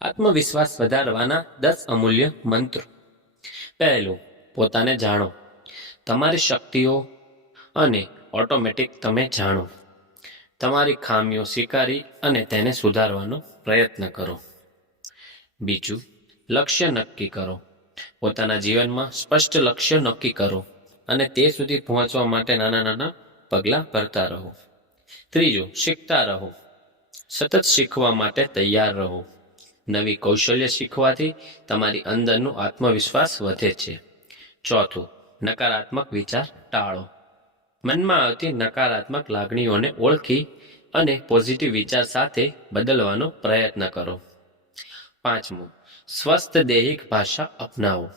આત્મવિશ્વાસ વધારવાના દસ અમૂલ્ય મંત્ર. પહેલું, પોતાને જાણો. તમારી શક્તિઓ અને ઓટોમેટિક તમે જાણો. તમારી ખામીઓ સ્વીકારી અને તેને સુધારવાનો પ્રયત્ન કરો. બીજું, લક્ષ્ય નક્કી કરો. પોતાના જીવનમાં સ્પષ્ટ લક્ષ્ય નક્કી કરો અને તે સુધી પહોંચવા માટે નાના નાના પગલાં ભરતા રહો. ત્રીજું, શીખતા રહો. સતત શીખવા માટે તૈયાર રહો. નવી કૌશલ્ય શીખવાથી તમારી અંદરનો આત્મવિશ્વાસ વધે છે. ચોથું, નકારાત્મક વિચાર ટાળો. મનમાં આવતી નકારાત્મક લાગણીઓને ઓળખી અને પોઝિટિવ વિચાર સાથે બદલવાનો પ્રયત્ન કરો. પાંચમું, સ્વસ્થ દૈહિક ભાષા અપનાવો.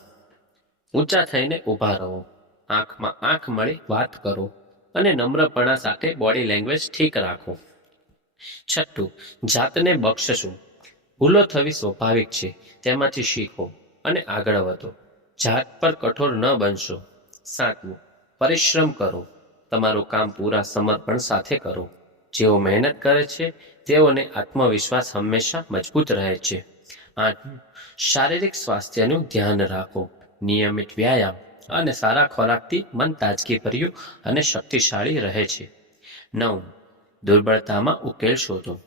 ઊંચા થઈને ઊભા રહો. આંખમાં આંખ મળી વાત કરો અને નમ્રપણા સાથે બોડી લેંગ્વેજ ઠીક રાખો. છઠ્ઠું, જાતને બક્ષશો. ભૂલો થવી સ્વાભાવિક છે, તેમાંથી શીખો અને આગળ વધો. જાત પર કઠોર ન બનશો. સાતમું, પરિશ્રમ કરો. તમારું કામ પૂરા સમર્પણ સાથે કરો. જેઓ મહેનત કરે છે, તેઓને આત્મવિશ્વાસ હંમેશા મજબૂત રહે છે. આઠમું, શારીરિક સ્વાસ્થ્યનું ધ્યાન રાખો. નિયમિત વ્યાયામ અને સારા ખોરાકથી મન તાજગીભર્યું અને શક્તિશાળી રહે છે. નવ દુર્બળતામાં ઉકેલ શોધો.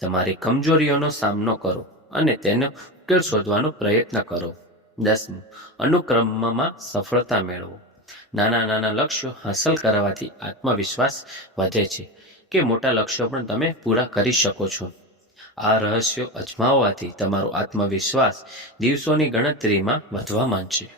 તમારી કમજોરીઓનો સામનો કરો અને તેનો ઉકેલ શોધવાનો પ્રયત્ન કરો. દસમું, અનુક્રમમાં સફળતા મેળવો. નાના નાના લક્ષ્યો હાંસલ કરવાથી આત્મવિશ્વાસ વધે છે કે મોટા લક્ષ્યો પણ તમે પૂરા કરી શકો છો. આ રહસ્યો અજમાવવાથી તમારો આત્મવિશ્વાસ દિવસોની ગણતરીમાં વધવા માંડશે.